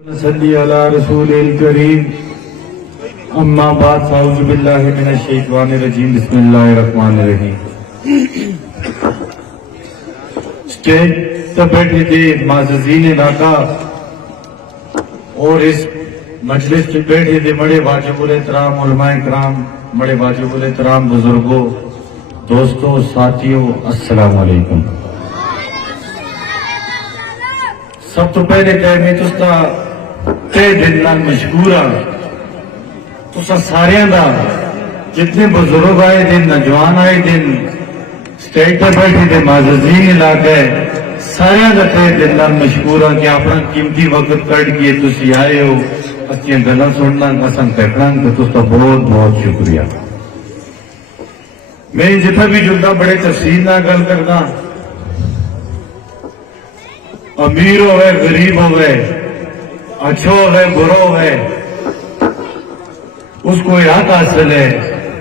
صلی علی رسول الکریم اما بعد فاعوذ باللہ من الشیطان الرجیم بسم اللہ الرحمن الرحیم اسٹیج پر بیٹھے تھے معززین علاقہ اور اس مجلس میں بیٹھے تھے بڑے واجب الاحترام علماء کرام، بڑے واجب الاحترام بزرگوں، دوستوں، ساتھیوں، السلام علیکم۔ سب تو پہلے کہ میں تستا تے دل نال مشکور ہاں، تسا ساریاں دا جتنے بزرگ آئے دن، نوجوان آئے دن، اسٹیج پر بیٹھے تھے معززین علاقہ، ساریاں دا تے دل نال مشکور ہاں کہ اپنا قیمتی وقت کٹ کے تسی آئے ہو، اسیاں گلاں سننا، اساں دیکھنا، تو تستا بہت بہت شکریہ۔ میں جتنا بھی جلدا بڑے تفصیل نہ گل کرنا، امیر ہوئے غریب ہوئے، اچھو ہوئے برو ہوئے، اس کو یاد حاصل ہے،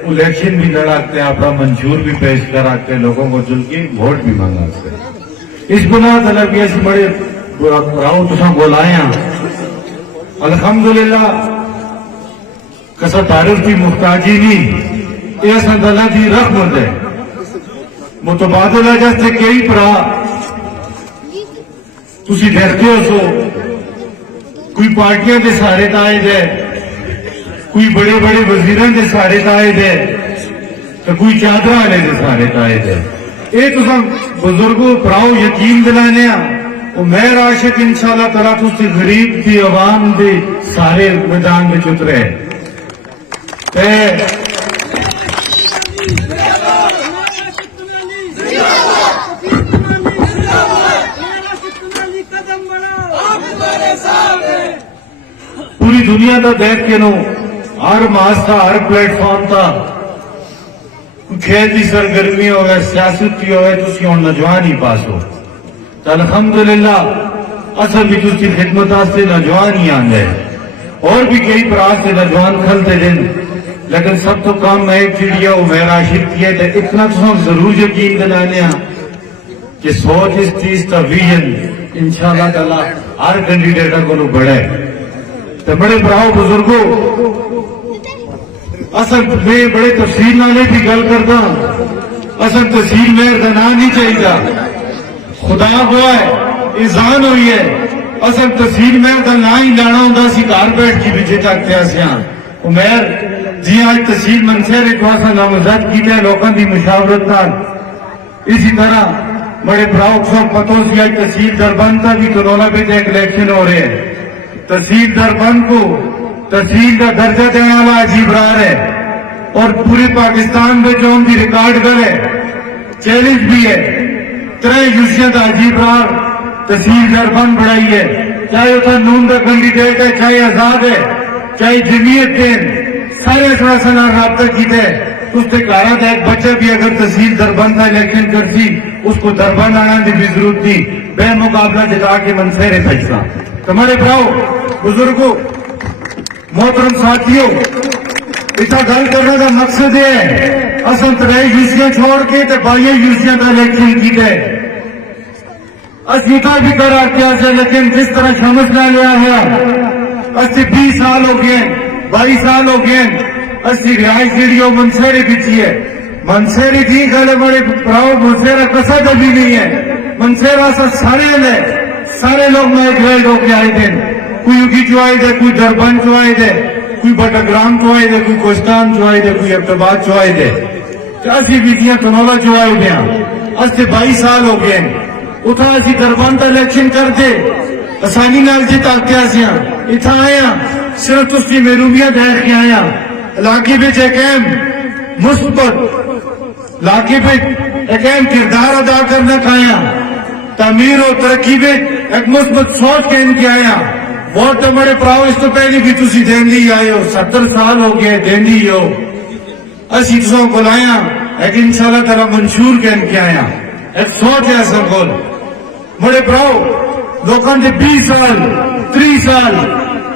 الیکشن بھی لڑاتے ہیں، اپنا منشور بھی پیش کراتے ہیں، لوگوں کو جل کے ووٹ بھی مانگاتے ہیں۔ اس بنا طلب یہ سے بڑے راؤ تساں بولایا الحمدللہ کسا تعریف کی محتاجی نہیں، یہ سند اللہ کی رحمت ہے۔ متبادلہ جیسے کئی پرا تسی دیکھتے ہو سو کوئی پارٹیاں دے سارے تائید ہے، کوئی بڑے بڑے وزیران دے سارے تائید ہے، تو کوئی چادر آلے دے سارے تائید ہے۔ اے تو سب بزرگوں پراؤ یقین دلانے ہیں، اور میں راشد انشاءاللہ تعالیٰ تو سے غریب تھی عوام دے سارے میدان میں چترے ہیں۔ پوری دنیا کا دیکھ کے نو ہر ماس تھا، ہر پلیٹ فارم تھا، کھیل کی سرگرمی ہوئے، سیاست کی ہوئے، تسی ہوں نوجوان ہی پاس ہو تو الحمدللہ اصل بھی تسی خدمت سے نوجوان ہی آن گئے، اور بھی کئی پراس سے نوجوان کھلتے دن، لیکن سب تو کام میں ایک چیڑیا وہ میں راشد کیا تھا۔ اتنا تو ہم ضرور یقین دلانے ہیں کہ سوچ اس چیز کا ویژن انشاءاللہ تعالیٰ ہر کینڈیڈیٹر کو بڑھے۔ تو بڑے براؤ بزرگوں، اصل میں بڑے تفصیل نالے بھی گل کرتا، اصل تحصیل میں ارتنا نہیں چاہیے، خدا ہوا ہے، اذان ہوئی ہے، اصل تحصیل میں ارتنا ہی لانا ہوں سی گھر بیٹھ کی بھی تک تیاسیاں عمیر جی آج تحصیل منصیر ایک واسا نامزد کی ہے لوکاں دی مشاورت نال۔ اسی طرح بڑے براؤ سب پتوں سی آج تحصیل دربند کا بھی کنولا پہ ایک الیکشن ہو رہے ہیں۔ تحصیل دربند کو تحصیل کا درجہ دینے والا عجیب رار ہے، اور پورے پاکستان میں جو ان کی ریکارڈ کر ہے، چیلنج بھی ہے، 3 یوسیاں کا عجیب رار تحصیل دربند بڑھائی ہے، چاہے اتنا نون کا کینڈیڈیٹ ہے، چاہے آزاد ہے، چاہے جمعیت دین، سارے سنا رابطہ کیتے ہیں۔ اس سے کہا تھا ایک بچہ بھی اگر تحصیل دربند کا الیکشن کرسی، اس کو دربند آنا دی بھی ضرورت تھی، بے مقابلہ جتا کے منصیر بھیجتا۔ تمہارے براؤ بزرگوں، محترم ساتھیوں، اتنا گل کرنے کا مقصد یہ ہے اصل 3 یوسیاں چھوڑ کے 22 یوسیاں کا الیکشن کی ہے۔ اسیتا بھی کرا کیا سے، لیکن جس طرح شمس نہ لیا ہے، اسی 20 سال ہو گئے، 22 سال ہو گئے، اسی رہائش جیڑیوں منصیری بچی ہے۔ منصیری تھی گلے بڑے پراؤ منصیرہ کسا بھی نہیں ہے، منصیرہ سارے لے، سارے لوگ مائگریٹ ہو کے آئے دیں، کوئی اگی چوائے دے، کوئی دربند چوائے دے، کوئی بٹاگرام چوائے دے، کوئی کوستان چوائے دے، کوئی ابتباد چوائے دے، اسی بیٹیاں کنولا چوائے دیں۔ اس سے 22 سال ہو گئے، اتھا اسی دربند کا الیکشن کر دے، آسانی نال جیتا کے آسیاں اتھا آیا، صرف تسی محرومیاں دیکھ کے آیا۔ علاقے میں ایک اہم مثبت علاقے میں ایک اہم کردار ادا کرنا کھایا، تعمیر و ترقی میں ایک مثبت سوچ کے ان کے آیا۔ ووٹ ہمارے پراؤ اس تو پہلے بھی تسی دین دی آئے ہو، 70 سال ہو گئے دین دی ہو، اسی تسوں کو لایا ایک انشاءاللہ تعالیٰ منشور کے ان کے آیا، ایک سوچ ہے سب کو۔ بڑے پراؤ لوکاں دے 20 سال 30 سال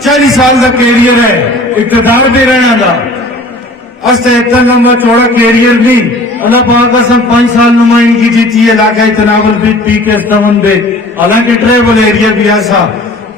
40 سال کا کیریئر ہے اقتدار دے رہے ہیں، اس سے اتنا لمبا چوڑا کیریئر نہیں۔ اللہ پاک قسم 5 سال نمائندگی جیتی ہے علاقہ تناول پی کے استمن بے، حالانکہ ٹریول ایریا بھی ایسا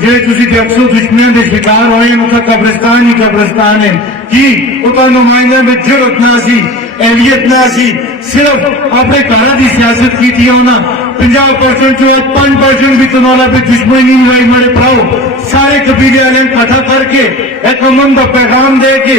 ਜਿਹੜੇ ਤੁਸੀਂ ਦੇਖੋ ਦੁਸ਼ਮਣਾਂ ਦੇ ਸ਼ਿਕਾਰ ਹੋਏ ਨੇ ਤਾਂ ਕਬਰਸਤਾਨ ਹੀ ਕਬਰਸਤਾਨ ਹੈ ਕਿ ਉਹਦਾ ਨੁਮਾਇੰਦਿਆਂ ਵਿੱਚ ਜੁਰਤ ਨਾ ਸੀ ਅਹਿਲੀਅਤ ਨਾ ਸੀ ਸਿਰਫ ਆਪਣੇ ਘਰਾਂ ਦੀ ਸਿਆਸਤ ਕੀਤੀ ਹੋਣਾ 50% ਚੋਂ 5% ਵੀ ਤਨੋਲਾ ਵੀ ਦੁਸ਼ਮਣੀ ਨਹੀਂ ਹੋਈ ਮੇਰੇ ਭਰਾਓ ਸਾਰੇ ਕਬੀਲੇ ਵਾਲਿਆਂ ਨੂੰ ਇਕੱਠਾ ਕਰਕੇ ਇੱਕ ਅਮਨ ਦਾ ਪੈਗਾਮ ਦੇ ਕੇ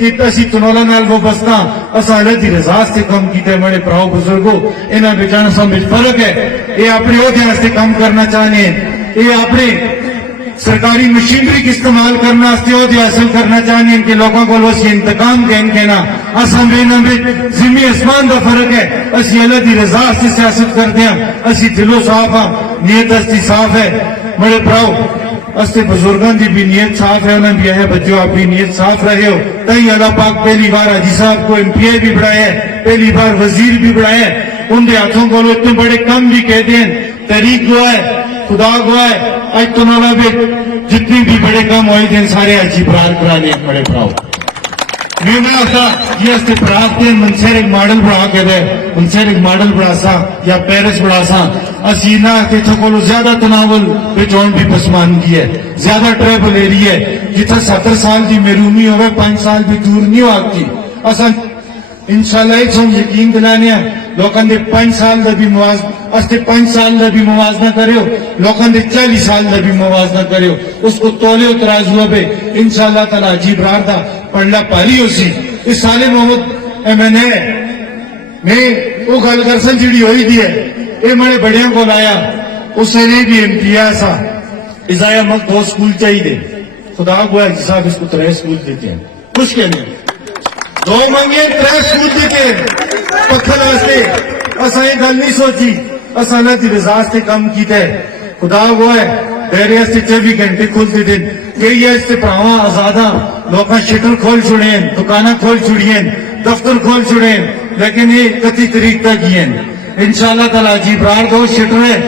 اسی تنولا نال وابستہ اسا اللہ دی رضا سے کم کیتے میرے پراؤ بزرگوں انہاں بچان سمجھ فرق ہے یہ اپنے عہدے سے کام کرنا چاہنے یہ اپنے سرکاری مشینری کی استعمال کرنا عہدے حاصل کرنا چاہنے ان کے لوگوں کو وسی انتقام دین کے نا اساں میں زمین اسمان دا فرق ہے اسی اللہ دی رضا سے سیاست کر دیا اسی دلو صاف ہاں نیت استی صاف ہے میرے پراؤ استے بزرگان دی بھی نیت صاف ہے انہوں بھی ہے بچوں آپ بھی نیت صاف رہے ہو تئی اللہ پاک پہلی بار حاجی صاحب کو ایم پی اے بھی بڑھائے ہے پہلی بار وزیر بھی بڑھائے ہے ان دے ہاتھوں کو اتنے بڑے کم بھی کہتے ہیں تحریک گوا ہے خدا گوا ہے آج تو نالا بھی جتنی بھی بڑے کم ہوئی تھے سارے حاجی برار کرا لیں بڑے پراؤ میں تھا یہ استے پراغ دیں منصیر ایک ماڈل بڑھا کے دے منصیر ایک ماڈل بڑھا سا یا پیرس بڑھا سا اسینا کے تھکولو زیادہ تناول بچون بھی پسماندگی ہے زیادہ ٹریبل ایریا ہے جتنا 70 سال دی محرومی ہوئے 5 سال بھی دور نہیں ہو آتی اصلا انشاءاللہ ایک سو یقین دلانے ہیں لوکاں دے 5 سال دا بھی موازنہ استے 5 سال دا بھی موازنہ کرے ہو لوکاں دے 40 سال دا بھی موازنہ کرے ہو اس کو تولے اتراز ہوا بے انشاءاللہ تعالیٰ عجیب رار دا پڑھلا پالی ہو سی اس سالے محمد اے میں نے میں وہ گل کرسن جڑی ہوئی دی ہے اے مڑے بڑیاں کو لایا اس نے بھی امتیاز سا ازایا مک 2 سکول چاہیے دے خدا گویا جی صاحب اس کو 3 سکول دیتے ہیں کچھ کہنے 2 مانگے 3 سکول دیتے ہیں پتھر واسطے اسا یہ گل نہیں سوچی اسا اللہ دی رضا سے کم کیتا ہے خدا گویا ڈیرے سے 24 گھنٹے کھلتے دن کئی ہے اس سے پراواں آزادہ لوکاں شٹر کھول چھڑے ہیں دکانہ کھول چھڑی ہیں دفتر کھول چھڑے ہیں لیکن یہ 31 تاریخ تک ہی ہیں انشاءاللہ تعالیٰ عجیب رار 2 شٹر ہے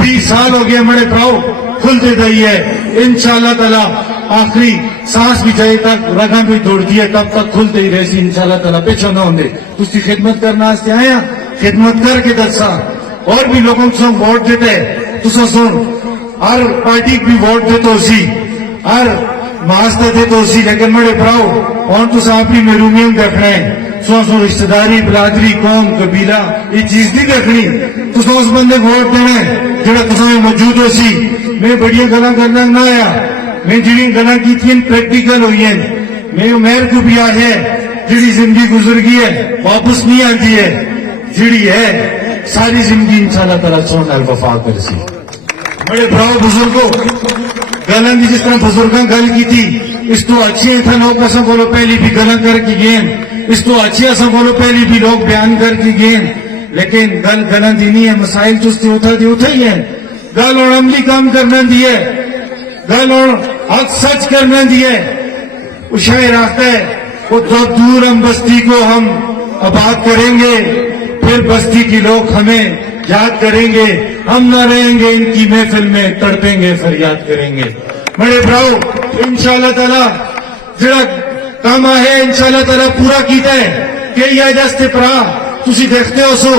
20 سال ہو گیا میرے پراؤ کھلتے دئی ہے انشاءاللہ تعالیٰ آخری سانس بھی جائے تک رگاں بھی دوڑ دیئے تب تک کھلتے ہی رہی انشاءاللہ تعالیٰ پیچھا نہ ہوں دے تُسی خدمت کرنا آستے آیا خدمت کر کے دسا اور بھی لوگوں کو ووٹ دیتے تُسا سن ہر پارٹی بھی ووٹ دیتے ہو سی ہر ماستا دیتے ہو سی لیکن میرے پراؤ اور تُسا اپنی محرومیوں دیکھنا ہے سو رشتہ داری بلادری قوم قبیلہ یہ چیز نہیں دیکھنی تو اس بندے کو ووٹ دینا ہے جڑا تسا میں موجود ہو سی میں بڑی گلاں کرنا نہ آیا میں جڑی گلاں کی تھیں پریکٹیکل ہوئی ہیں میں عمر کو بھی آج ہے جڑی زندگی گزر گئی ہے واپس نہیں آتی ہے جڑی ہے ساری زندگی انشاءاللہ تعالیٰ سونا وفا کر سی بڑے براؤ بزرگوں گلاں بھی جس طرح بزرگاں گل کی تھی اس تو اچھی تھا لوگ ایسا بولو پہلی بھی گلاں کر کے گئے اس تو اچھی ایسا بولو پہلی بھی لوگ بیان کر کے گئے لیکن گل گلاں دینی ہے مسائل چستے اٹھا ہی ہے گل اور عملی کام کرنا دیئے گل اور حق سچ کرنا دیئے وہ شاعر آتا ہے وہ تو دور ہم بستی کو ہم آباد کریں گے پھر بستی کی لوگ ہمیں یاد کریں گے ہم نہ رہیں گے ان کی محفل میں تڑپیں گے فریاد کریں گے بڑے براؤ انشاءاللہ تعالیٰ جڑا کام ہے انشاءاللہ تعالیٰ پورا کیتا ہے کہ یہ جستے پرا تسی دیکھتے ہو سو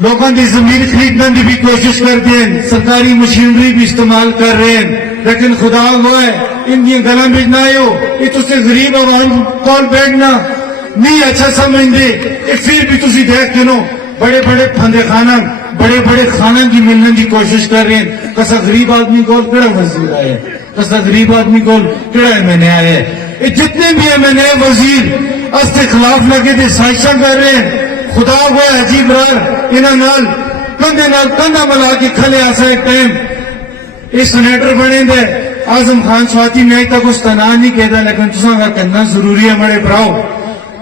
لوگوں کی زمین خریدنے کی بھی کوشش کرتے ہیں سرکاری مشینری بھی استعمال کر رہے ہیں لیکن خدا وہ ہے ان کی گلاں بھی نہ ہو یہ تسے غریب عوام کال بیٹھنا نہیں اچھا سمجھ دے پھر بھی تسی دیکھ کے نو بڑے بڑے پھندے خانہ بڑے بڑے خانہ کی ملنے کی کوشش کر رہے ہیں کسا غریب آدمی کو کڑا وزیر آئے کسا غریب آدمی کو کڑا ایم این اے آئے یہ جتنے بھی ایم این اے وزیر اس کے خلاف لگے تھے سازشاں کر رہے ہیں خدا وہ عجیب رار انہاں نال کندھا ملا کے کھلے آسا ایک ٹائم یہ سینیٹر بنے دے اعظم خان سواتی میں تک اس کا نام نہیں کہتا لیکن تساں کا کہنا ضروری ہے ہمارے براؤ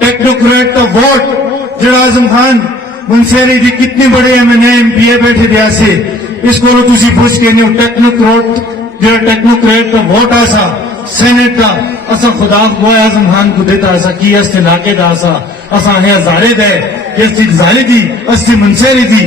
ٹیکنوکریٹ کا ووٹ جڑا اعظم خان منصیری دی کتنے بڑے M N A M P A بیٹھے دیا سے اس کو تسی پوچھ کے نہیں ٹیکنوکریٹ جڑا ٹیکنوکریٹ کا ووٹ آسا سینٹ کا اسا خدا کو اعظم خان کو دیتا اسا کی اس علاقے دا اسا ہے ہزارے دے اس کی زالے دی اس کی منصیری دی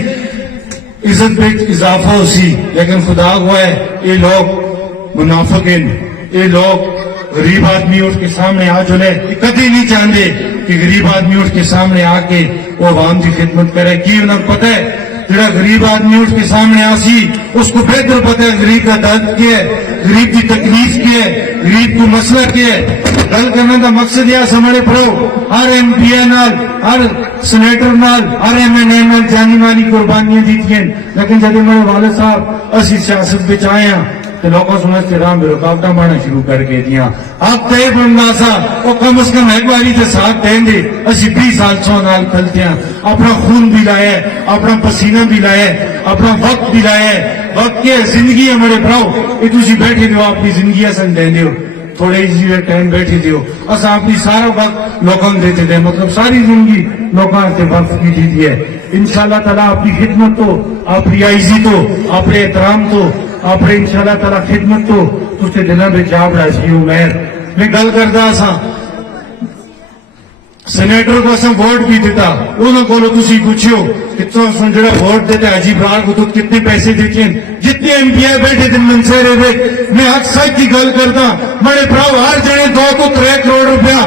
عزت پہ اضافہ ہو سی لیکن خدا کو ہے یہ لوگ منافق ہیں یہ لوگ غریب آدمی اٹھ کے سامنے آ جلے کدی نہیں چاہتے کہ غریب آدمی اٹھ کے سامنے آ کے وہ عوام کی خدمت کرے کی انہیں پتہ ہے جڑا غریب آدمی اٹھ کے سامنے آسی اس کو بہتر پتہ ہے غریب کا درد کیا ہے غریب کی تکلیف کیا ہے غریب کو مسئلہ کیا ہے گل کرنے کا مقصد یہ سمجھے پڑھو ہر ایم پی اے نال ہر سینیٹر نال ہر ایم این اے نال جانی مالی قربانیاں دیتی ہیں لیکن جب میرے والد صاحب اسی سیاست بچ آئے ہیں تو لوگوں سمجھتے راہ میں رکاوٹاں بڑھنا شروع کر کے دیا آپ تے بننا سا وہ کم از کم ایک باری سے ساتھ دیں گے اسی 20 سال 100 نال کھلتے ہیں اپنا خون بھی لائے اپنا پسینہ بھی لائے اپنا وقت بھی لائے وقت کے زندگی ہمارے بھراؤ یہ تسی بیٹھے دیو اپنی زندگی اصل دیں دیو تھوڑے ہی ٹائم بیٹھے دیو اصا اپنی سارا وقت لوگوں دیتے دے مطلب ساری زندگی لوگوں سے وقت کی دی ہے انشاءاللہ تعالیٰ اپنی خدمت تو اپنی عزی تو اپنے احترام تو اپنے انشاءاللہ تعالیٰ خدمت تو تجھے دلوں میں جا بڑھا سی عمیر میں گل کردا سا سینیٹر کو اساں ووٹ بھی دیتا انہوں کو تسی پوچھو کتنا سن جڑا ووٹ دیتے عجیب راہ کو تو کتنے پیسے دیتے ہیں جتنے ایم پی آئی بیٹھے دن منصیرے میں میں حق سچ کی گل کرتا بڑے بھراؤ ہر جنے 2 تو 3 کروڑ روپیہ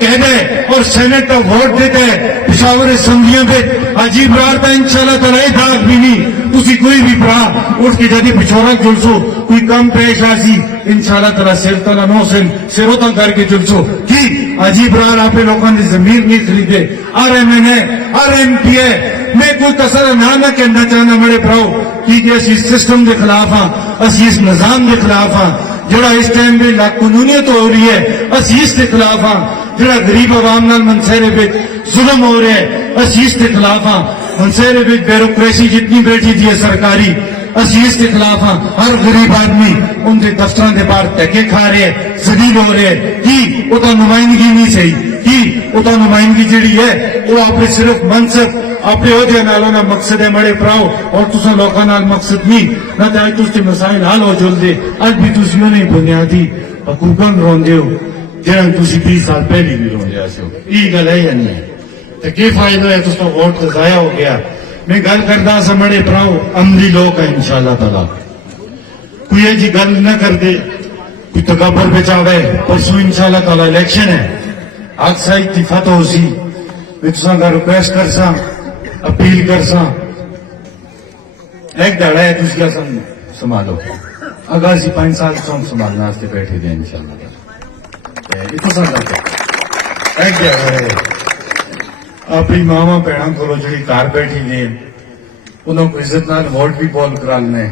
کہہ دے اور سینٹ کا ووٹ دیتے ہیں پشاور اسمبلیاں پہ عجیب راہ تا انشاءاللہ تعالیٰ داغ بھی نہیں تسی کوئی بھی بھرا اٹھ کے جدی پچھورا جلسو کوئی کم پیش آسی انشاءاللہ تعالیٰ سر تعالیٰ نو سن سروتا کر کے جلسو کی عجیب راہ آپ لوگوں نے ضمیر نہیں خریدے آر ایم این ہے آر ایم پی ہے میں کوئی تصر نہ کہنا چاہنا میرے بھراؤ کہ اسی سسٹم کے خلاف ہاں اسی اس نظام کے خلاف ہاں جڑا اس ٹائم میں لاقانونیت ہو رہی ہے اسی اس کے خلاف ہاں جڑا غریب عوام نال منصیرے میں ظلم ہو رہے ہیں اسی اس کے خلاف ہاں منصیرے میں بیوروکریسی جتنی بیٹھی تھی ہے سرکاری اسی اس کے خلاف ہاں ہر غریب آدمی ان کے دفتروں کے باہر دھکے کھا رہے ہیں ذلیل ہو رہے ہیں کی وہ تو نمائندگی نہیں صحیح کی وہ تو نمائندگی جڑی ہے وہ اپنے صرف منصب اپنے عہدے نال نہ مقصد ہے مڑے پراؤ اور تساں لوکاں نال مقصد نہیں نہ تے اج تسے مسائل حل ہو جلدے اج بھی تسی نہیں بنیادی حقوقاں روندے ہو جہاں تسی 20 سال پہلے بھی روندے سو یہ گل ہے یا نہیں تے کی فائدہ ہے تساں ووٹ تے ضائع ہو گیا میں گل کردا سا مڑے پراؤ عملی لوگ ہیں انشاءاللہ تعالی کوئی یہ جی گل نہ کر دے کوئی تکبر بچاوے پرسوں انشاءاللہ تعالی الیکشن ہے حق سائد کی فتح ہو سی میں تساں کا ریکویسٹ کر سا اپیل کر سا ایک دڑا ہے تسی کا سنبھالو اگر اسی 5 سال سنبھالنا واسطے بیٹھے دیں انشاءاللہ اتنا ایک دڑا ہے اپنی ماما بہنوں کو جڑی گھر بیٹھی نے انہوں کو عزت نال ووٹ بھی پول کرا لینا ہے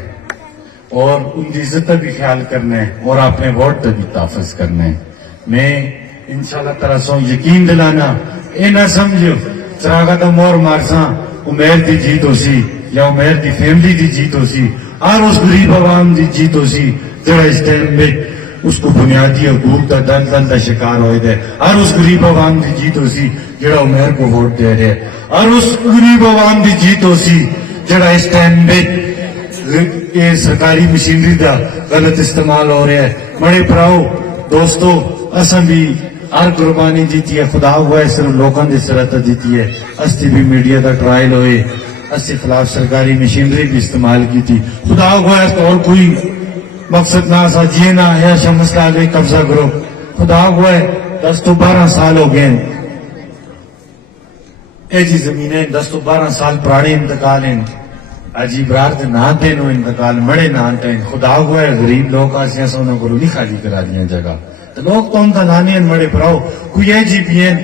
اور ان کی عزت کا بھی خیال کرنا ہے اور اپنے ووٹ کا بھی تحفظ کرنا ہے میں انشاءاللہ تعالیٰ سو یقین دلانا اے نہ سمجھو چراغا دا مور مارساں عمیر دی جیت ہو سی یا عمیر دی فیملی دی جیت ہو سی اور اس غریب عوام دی جیت ہو سی جڑا اس ٹائم میں اس کو بنیادی حقوق دا دل دا شکار ہوئے دے اور اس غریب عوام دی جیت ہو سی جڑا عمیر کو ووٹ دے رہے اور اس غریب عوام دی جیت ہو سی جڑا اس ٹائم میں یہ سرکاری مشینری دا غلط استعمال ہو رہا ہے بڑے پراؤ دوستو اساں بھی ہر قربانی دیتی ہے خدا ہوا ہے صرف لوگوں کی سرحد دیتی ہے استی بھی میڈیا کا ٹرائل ہوئے اس کے خلاف سرکاری مشینری بھی استعمال کی تھی خدا ہوا ہے تو اور کوئی مقصد نہ سا جیے نہ ہے شمس لا گئی قبضہ کرو خدا ہوا ہے 10 تو 12 سال ہو گئے اے جی زمینیں 10 تو 12 سال پرانے انتقال ہیں عجیب رار دے نہ دینو انتقال مڑے نہ دین خدا ہوا ہے غریب لوگ آسیاں سا انہوں کو نہیں خالی کرا دیا جگہ تو لوگ تو ہم تلانے ہیں مڑے پراؤ کوئی ہے جی بھی ہیں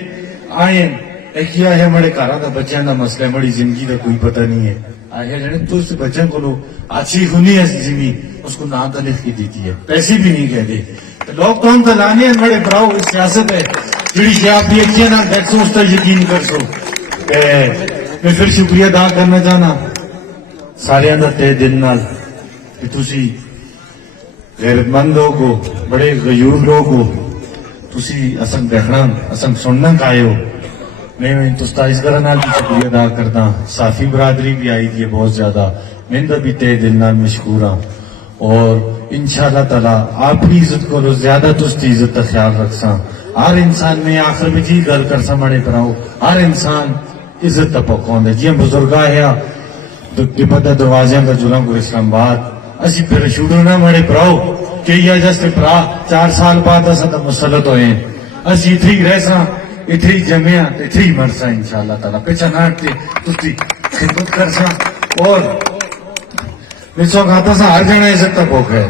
آئیں ایک یہ ہے مڑے کارا دا بچیاں دا مسئلہ مڑی زندگی دا کوئی پتہ نہیں ہے آئے جانے تو اس بچوں کو لوگ اچھی خونی ہے زمین اس کو نام تلخ کی دیتی ہے پیسے بھی نہیں کہتے تو لوگ تو ہم تلانے ہیں مڑے پراؤ اس سیاست ہے جڑی شیاب بھی ایک نہ دیکھ سو اس تا یقین کر سو میں پھر شکریہ ادا کرنا چاہنا سارے اندر تے دل نال کہ تسی غیرت مند لوگ ہو بڑے غیور لوگ ہو تسی اسن دیکھنا اسن سننا کائے ہو میں تستا اس طرح نال بھی شکریہ ادا کرتا صافی برادری بھی آئی تھی بہت زیادہ میں دا بھی تے دل نال مشکور ہوں اور انشاءاللہ تعالیٰ آپ کی عزت کو زیادہ تستی عزت کا خیال رکھساں ہر انسان میں آخر میں جی گل کر سا مڑے پراؤ ہر انسان عزت کا پکوان ہے جی بزرگاہ ہے پتہ دروازے کا جلم کو اسلام آباد اسی پھر شوڑو نہ مڑے پراؤ کہ یہ جستے پرا 4 سال بعد اسا تا مسلط ہوئے ہیں اسی اتری رہساں اتری جمعیاں اتری مرساں انشاءاللہ تعالیٰ پیچھا ناٹتے تستی خدمت کرساں اور میں سو کہتا سا ہر جنہ عزت کا پوک ہے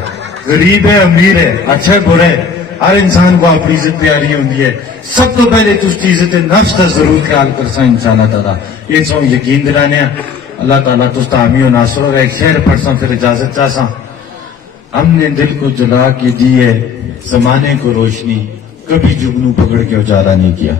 غریب ہے امیر ہے اچھا ہے برا ہے ہر انسان کو اپنی عزت پیاری ہوندی ہے سب تو پہلے تستی عزت نفس کا ضرور خیال کرساں انشاءاللہ تعالیٰ یہ سو یقین دلانے ہیں اللہ تعالیٰ تستا حامی و ناصر اور ایک شعر پڑھ سا پھر اجازت چاہ سا ہم نے دل کو جلا کے دی ہے زمانے کو روشنی, کبھی جگنو پکڑ کے اجالا نہیں کیا.